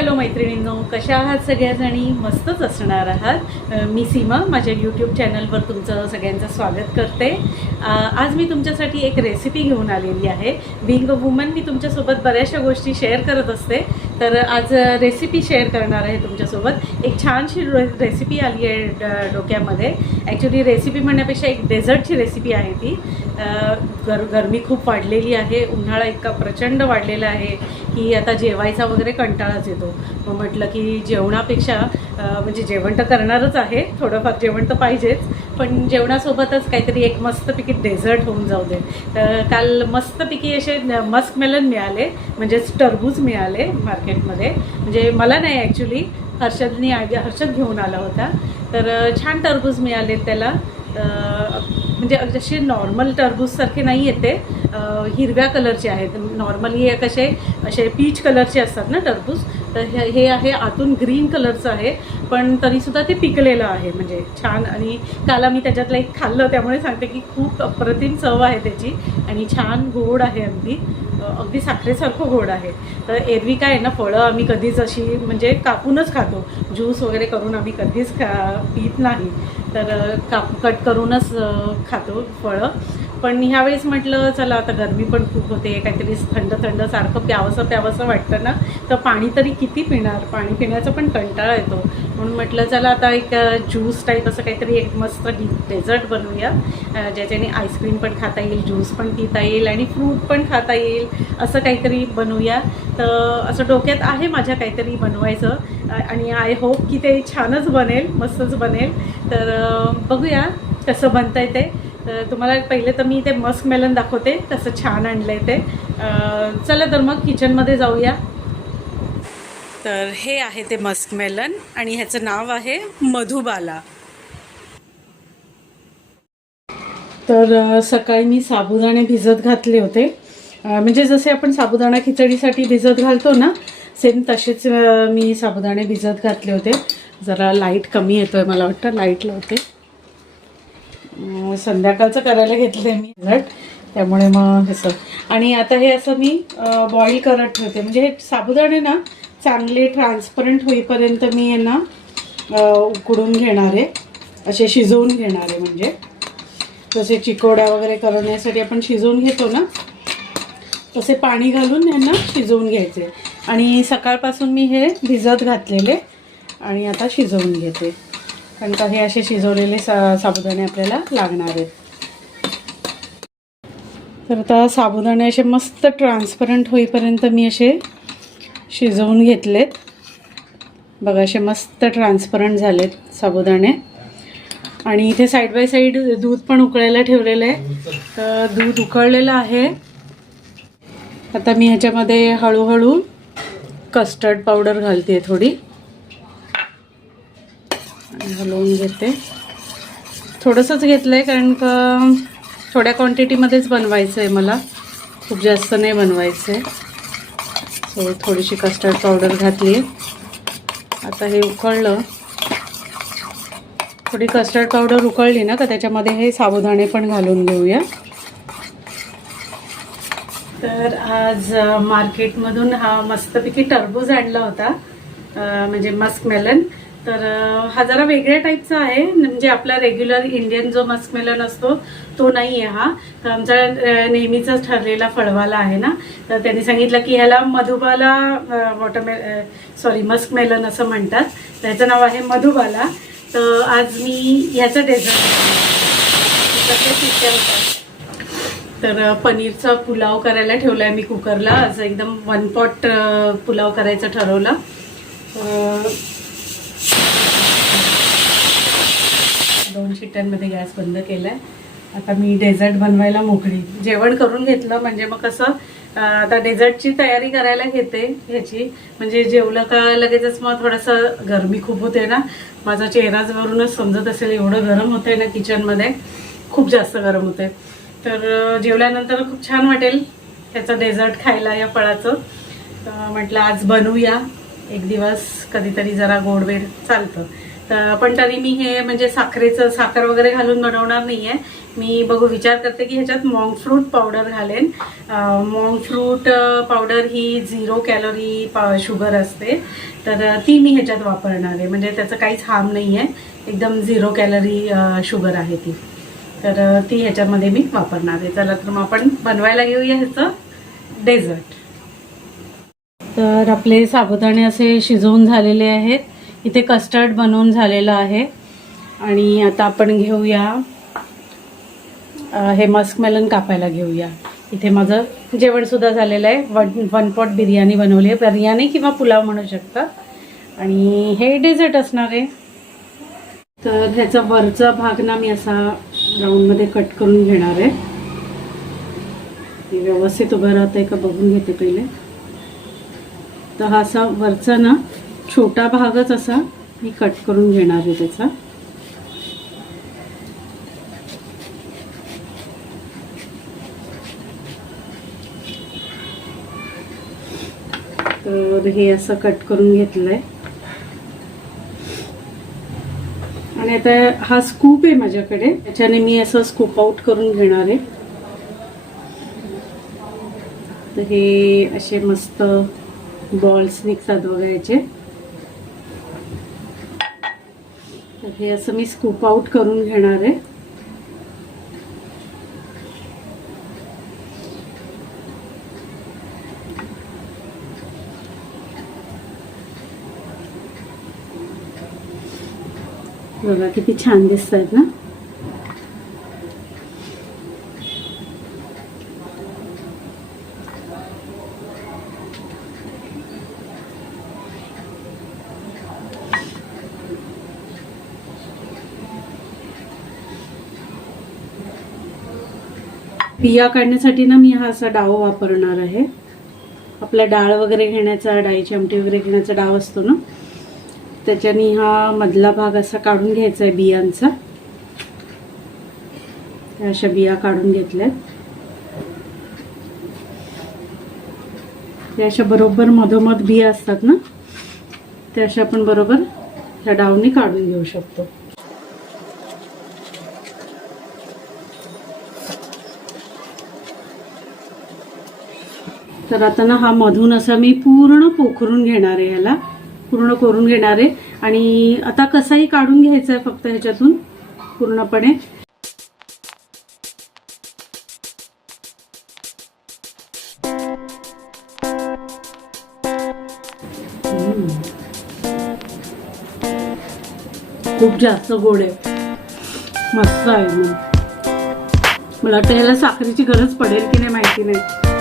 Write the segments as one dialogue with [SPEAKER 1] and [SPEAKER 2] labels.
[SPEAKER 1] Hello मैत्रिणींनो कशा आहात सगळ्याजणी? मस्तच असणार आहात. मी सीमा माझ्या यूट्यूब चॅनलवर तुमचं सगळ्यांचं स्वागत करते. आज मी तुमच्यासाठी एक रेसिपी घेऊन आलेली आहे. बिंग अ वुमन मी तुमच्यासोबत बऱ्याचशा गोष्टी शेअर करत असते. तर आज रेसिपी शेअर करणार आहे तुमच्यासोबत. एक छानशी रेसिपी आली आहे ड- डोक्यामध्ये. ॲक्च्युली रेसिपी म्हणण्यापेक्षा एक डेझर्टची रेसिपी आहे ती. गर गरमी खूप वाढलेली आहे उन्हाळा इतका प्रचंड वाढलेला आहे की आता जेवायचा वगैरे कंटाळाच येतो. मग म्हटलं की जेवणापेक्षा म्हणजे जेवण तर करणारच आहे थोडंफार जेवण तर पाहिजेच. पण जेवणासोबतच काहीतरी एक मस्तपैकी डेझर्ट होऊन जाऊ दे. तर काल मस्तपैकी असे मस्क मेलन मिळाले म्हणजेच टरबूज मिळाले मार्केटमध्ये. म्हणजे मला नाही ॲक्च्युली हर्षदनी आधी हर्षद घेऊन आला होता. तर छान टरबूज मिळाले त्याला. म्हणजे जसे नॉर्मल टरबूजसारखे नाही येते. हिरव्या कलरचे आहेत. नॉर्मली कसे असे पीच कलरचे असतात ना टरबूज. तर हे हे आहे आतून ग्रीन कलरचं आहे पण तरीसुद्धा ते पिकलेलं आहे म्हणजे छान. आणि काल मी त्याच्यातलं एक खाल्लं त्यामुळे सांगते की खूप अप्रतिम चव आहे त्याची. आणि छान गोड आहे अगदी. अगदी साखरेसारखं गोड आहे. तर एरवी काय आहे ना फळं आम्ही कधीच अशी म्हणजे कापूनच खातो. ज्यूस वगैरे करून आम्ही कधीच खा पित नाही. तर काप कट करूनच खातो फळं. पण ह्यावेळेस म्हटलं चला आता गरमी पण खूप होते काहीतरी थंड थंड सारखं प्यावंसं प्यावंसं वाटतं ना तर पाणी तरी किती पिणार? पाणी पिण्याचा पण कंटाळा येतो. म्हणून म्हटलं चला आता एक ज्यूस टाईप असं काहीतरी एक मस्त डि डेझर्ट बनवूया ज्याच्याने आईस्क्रीम पण खाता येईल ज्यूस पण पिता येईल आणि फ्रूट पण खाता येईल असं काहीतरी बनवूया. तर असं डोक्यात आहे माझ्या काहीतरी बनवायचं आणि आय होप की ते छानच बनेल मस्तच बनेल. तर बघूया कसं बनतं आहे ते. तर तुम्हाला पहिले तर मी ते मस्क मेलन दाखवते. तसं छान आणलं आहे ते चला तर मग किचनमध्ये जाऊया. तर हे आहे ते मस्क मेलन आणि ह्याचं नाव आहे मधुबाला. तर सकाळी मी साबुदाणे भिजत घातले होते. म्हणजे जसे आपण साबुदाणा खिचडीसाठी भिजत घालतो ना सेम तसेच मी साबुदाणे भिजत घातले होते. जरा लाइट कमी येतो आहे मला वाटतं लाइट लावते. संध्याकाळचं करायला घेतलं मी उलट त्यामुळे मग असं. आणि आता हे असं मी बॉईल करत ठेवते. म्हणजे हे साबुदाणे ना चांगले ट्रान्सपरंट होईपर्यंत मी यांना उकडून घेणार आहे. असे शिजवून घेणार आहे म्हणजे. जसे चिकोड्या वगैरे करण्यासाठी आपण शिजवून घेतो ना तसे पाणी घालून यांना शिजवून घ्यायचे. आणि सकाळपासून मी हे भिजत घातलेले आणि आता शिजवून घेते. कारण का हे असे शिजवलेले सा साबुदाणे आपल्याला लागणार आहेत. तर आता साबुदाणे असे मस्त ट्रान्सपरंट होईपर्यंत मी असे शिजवून घेतलेत. बघा असे मस्त ट्रान्सपरंट झालेत साबुदाणे. आणि इथे साईड बाय साईड दूध पण उकळायला ठेवलेलं आहे. तर दूध उकळलेलं आहे. आता मी ह्याच्यामध्ये हळूहळू कस्टर्ड पावडर घालते थोडी. आणि घेते. थोडंसंच घेतलं आहे कारण का थोड्या क्वांटिटीमध्येच बनवायचं आहे मला. खूप जास्त नाही बनवायचं आहे सो थोडीशी कस्टर्ड पावडर घातली. आता हे उकळलं. थोडी कस्टर्ड पावडर उकळली ना का त्याच्यामध्ये हे साबुदाणे पण घालून घेऊया. तर आज मार्केटमधून हा मस्तपैकी टरबूज आणला होता. म्हणजे मस्क मेलन तर हा जरा वेगळ्या टाईपचा आहे. म्हणजे आपला रेग्युलर इंडियन जो मस्कमेलन असतो तो नाही आहे हा. तर आमचा नेहमीचाच ठरलेला फळवाला आहे ना. तर त्यांनी सांगितलं की ह्याला मधुबाला वॉटरमे सॉरी मस्कमेलन असं म्हणतात. तर ह्याचं नाव आहे मधुबाला. तर आज मी ह्याचं डेझर्ट तर पनीरचा पुलाव करायला ठेवला आहे मी कुकरला आज एकदम वन पॉट पुलाव करायचं ठरवलं. अ, गॅस बंद केला आहे आता मी डेझर्ट बनवायला मोकळी. जेवण करून घेतलं म्हणजे मग कसं आता डेझर्टची तयारी करायला घेते ह्याची. म्हणजे जेवलं का लगेचच मग थोडंसं गरमी खूप होते ना. माझा चेहराच वरूनच समजत असेल एवढं गरम होतंय ना किचनमध्ये. खूप जास्त गरम होते तर जेवल्यानंतर खूप छान वाटेल त्याचं डेझर्ट खायला या फळाचं. तर म्हटलं आज बनवूया. एक दिवस कधीतरी जरा गोडवेड चालतं. तर पण तरी मी हे म्हणजे साखरेचं साखर वगैरे घालून बनवणार नाही आहे मी बघू विचार करते की ह्याच्यात मॉंग फ्रूट पावडर घालेन. मॉंग फ्रूट पावडर ही झिरो कॅलरी पा शुगर असते. तर ती मी ह्याच्यात वापरणार आहे. म्हणजे त्याचं काहीच हार्म नाही आहे एकदम झिरो कॅलरी शुगर आहे ती. तर ती ह्याच्यामध्ये मी वापरणार आहे. चला तर मग आपण बनवायला घेऊया ह्याचं डेझर्ट तर आपले साबुदाणे असे शिजवून झालेले आहेत. इथे कस्टर्ड बनवून झालेलं आहे. आणि आता आपण घेऊया हे मस्कमेलन कापायला घेऊया. इथे माझं जेवणसुद्धा झालेलं आहे. वन वन पॉट बिर्याणी बनवली आहे. बिर्याणी किंवा पुलाव म्हणू शकता. आणि हे डेझर्ट असणार आहे. तर ह्याचा वरचा भाग ना मी असा राऊंडमध्ये कट करून घेणार आहे. व्यवस्थित उभं राहत आहे का बघून घेते पहिले. तर हा असा वरचा ना छोटा भागच असा मी कट करून घेणार आहे त्याचा. तर हे असं कट करून घेतलंय. आणि आता हा स्कूप आहे माझ्याकडे. त्याच्याने मी असं स्कूप आउट करून घेणार आहे. तर हे असे मस्त बॉल्स निघतात बघा तर हे असं मी स्कूप आउट करून घेणार आहे. बघा किती छान दिसत आहेत ना? बिया काढण्यासाठी ना मी हा असा डाव वापरणार आहे. आपला डाळ वगैरे घेण्याचा डाळीची आमटी वगैरे घेण्याचा डाव असतो ना त्याच्याने हा मधला भाग असा काढून घ्यायचा आहे बियांचा. अशा बिया काढून घेतल्यात. त्या अशा बरोबर मधोमध बिया असतात ना त्या अशा आपण बरोबर ह्या डावने काढून घेऊ शकतो. तर आता ना हा मधून असा मी पूर्ण पोखरून घेणार आहे ह्याला. पूर्ण करून घेणार आहे. आणि आता कसाही काढून घ्यायचा आहे फक्त ह्याच्यातून पूर्णपणे. खूप जास्त गोड आहे. मस्त आहे. मग मला वाटतं ह्याला साखरेची गरज पडेल की नाही माहिती नाही.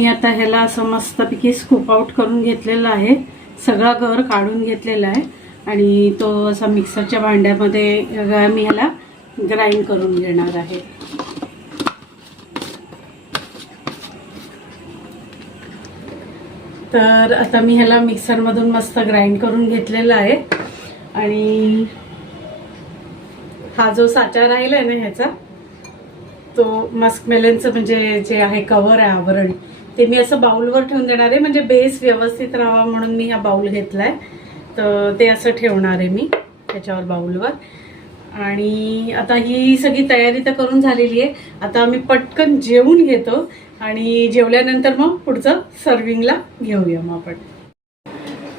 [SPEAKER 1] मी आता ह्याला असं मस्तपैकी स्कूप आउट करून घेतलेला आहे. सगळा गर काढून घेतलेला आहे. आणि तो असा मिक्सरच्या भांड्यामध्ये मी ह्याला ग्राइंड करून घेणार आहे. तर आता मी ह्याला मिक्सरमधून मस्त ग्राइंड करून घेतलेला आहे. आणि हा जो साचा राहिला आहे ना ह्याचा तो मस्क मेलनचं म्हणजे जे आहे कवर आहे आवरण. ते मी असं बाउलवर ठेवून देणार आहे. म्हणजे बेस व्यवस्थित राहावा म्हणून मी हा बाउल घेतलाय. तर ते असं ठेवणार आहे मी त्याच्यावर बाउलवर आणि आता ही सगळी तयारी तर करून झालेली आहे. आता आम्ही पटकन जेवून घेतो आणि जेवल्यानंतर मग पुढचं सर्विंगला घेऊया मग आपण.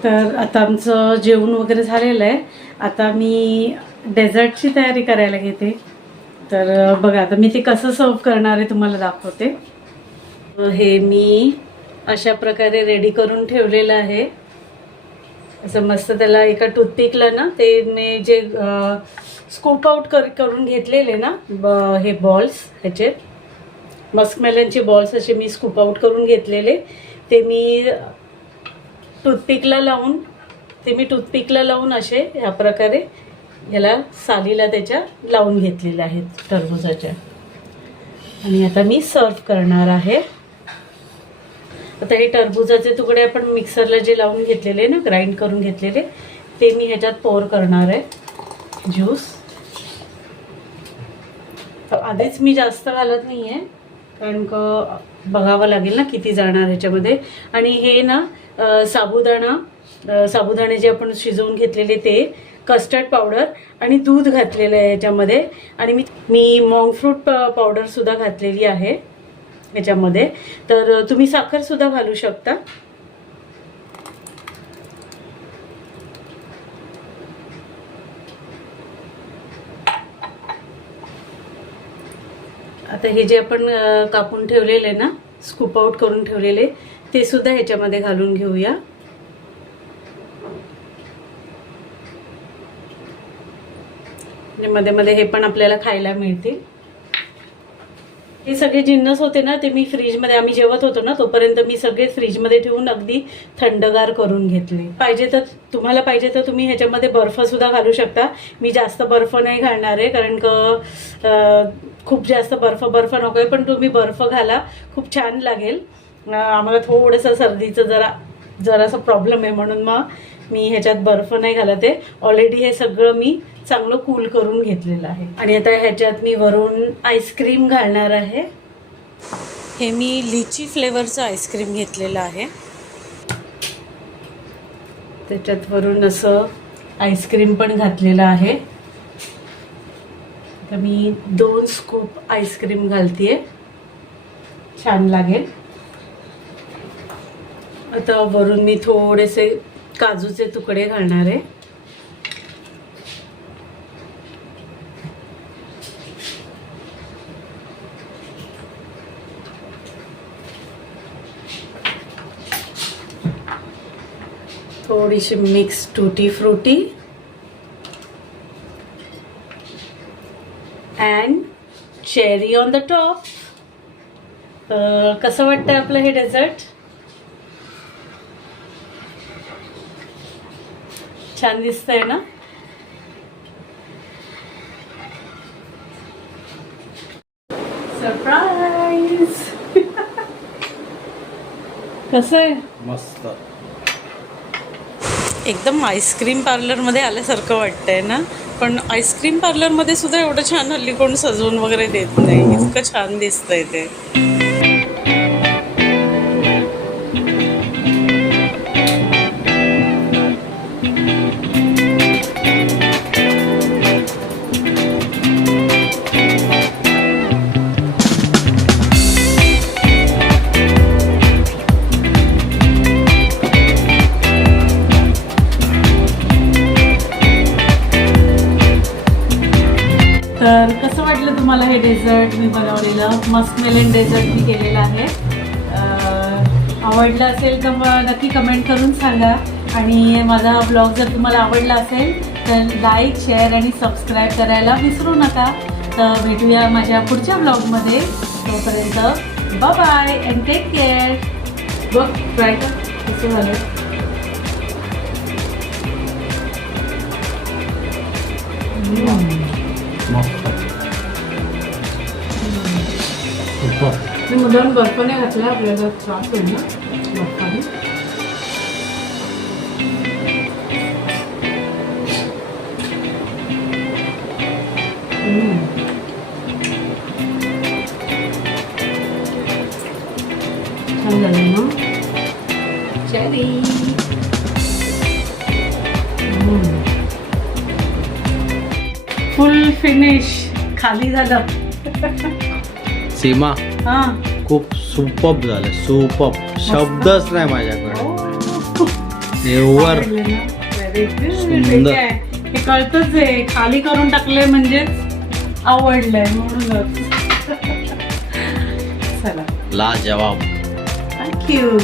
[SPEAKER 1] तर आता आमचं जेवण वगैरे झालेलं आहे. आता मी डेझर्टची तयारी करायला घेते. तर बघा आता मी ते कसं सर्व करणार आहे तुम्हाला दाखवते. हे मी अशा प्रकारे रेडी करून ठेवलेलं आहे. असं मस्त त्याला एका टूथपिकला ना ते मी जे स्कूप आउट कर करून घेतलेले ना ब- हे बॉल्स ह्याचे मस्कमेलनचे बॉल्स असे मी स्कूप आउट करून घेतलेले. ते मी टूथपिकला लावून ते मी टूथपिकला लावून असे ह्या प्रकारे ह्याला सालीला त्याच्या लावून घेतलेल्या आहेत टरबुजाच्या. आणि आता मी सर्व करणार आहे. आता हे टरबुजाचे तुकडे आपण मिक्सरला जे लावून घेतलेले ना ग्राइंड करून घेतलेले ते मी ह्याच्यात पोर करणार आहे. ज्यूस आधीच मी जास्त घालत नाही आहे कारण का बघावं लागेल ना किती जाणार ह्याच्यामध्ये. आणि हे ना साबुदाणा साबुदाणे जे आपण शिजवून घेतलेले ते कस्टर्ड पावडर आणि दूध घातलेलं आहे ह्याच्यामध्ये. आणि मी मी मॉंग फ्रूट पावडर सुद्धा घातलेली आहे. ह्याच्यामध्ये तर तुम्ही साखरसुद्धा घालू शकता. आता हे जे आपण कापून ठेवलेले ना स्कूप आउट करून ठेवलेले ते सुद्धा ह्याच्यामध्ये घालून घेऊया. म्हणजे मध्ये मध्ये हे पण आपल्याला खायला मिळतील. हे सगळे जिन्नस होते ना ते मी फ्रीजमध्ये आम्ही जेवत होतो ना तोपर्यंत मी सगळे फ्रीजमध्ये ठेवून अगदी थंडगार करून घेतले. पाहिजे तर तुम्हाला पाहिजे तर तुम्ही ह्याच्यामध्ये बर्फसुद्धा घालू शकता. मी जास्त बर्फ नाही घालणार आहे कारण क खूप जास्त बर्फ बर्फ नको आहे पण तुम्ही बर्फ घाला. खूप छान लागेल. आम्हाला थोडंसं सर्दीचं जरा जरासा प्रॉब्लेम आहे म्हणून मग मी ह्याच्यात बर्फ नाही घालत आहे. ऑलरेडी हे सगळं मी चांगलं कूल करून घेतलेलं आहे. आणि आता ह्याच्यात मी वरून आईस्क्रीम घालणार आहे. हे मी लिची फ्लेवरचं आईस्क्रीम घेतलेलं आहे. त्याच्यात वरून असं आईस्क्रीम पण घातलेलं आहे. तर मी दोन स्कूप आईस्क्रीम घालते छान लागेल. आता वरून मी थोडेसे काजूचे तुकडे घालणार. आहे थोडीशी mix tutti frutti. And cherry on the top कसं वाटतं आपलं हे डेझर्ट छान दिसतंय ना? सरप्राईज कसं आहे?
[SPEAKER 2] मस्त.
[SPEAKER 1] एकदम आईस्क्रीम पार्लरमध्ये आल्यासारखं वाटतंय ना? पण आईस्क्रीम पार्लरमध्ये सुद्धा एवढं छान हल्ली कोण सजवून वगैरे देत नाही. इतकं छान दिसतंय ते. मेलन डेझर्ट मी केलेलं आहे. आवडलं असेल तर मग नक्की कमेंट करून सांगा. आणि माझा ब्लॉग जर तुम्हाला आवडला असेल तर लाईक शेअर आणि सबस्क्राईब करायला विसरू नका. तर भेटूया माझ्या पुढच्या ब्लॉगमध्ये तोपर्यंत बाय अँड टेक केअर बघ ट्राय कर. कसं झालं
[SPEAKER 2] मस्त.
[SPEAKER 1] मी मुद्दाम बर्फ नाही घातला आपल्याला त्रास होईल ना? बर्फाने. छान झालं ना? चेरी. फुल फिनिश खाली झालं.
[SPEAKER 2] सीमा. खूप सुपअप झालं सुपअप शब्दच नाही माझ्याकडे.
[SPEAKER 1] Very good.
[SPEAKER 2] सुंदर.
[SPEAKER 1] हे कळतच आहे. खाली करून टाकलंय म्हणजेच आवडलंय म्हणूनच. चला.
[SPEAKER 2] ला जवाब
[SPEAKER 1] थँक्यू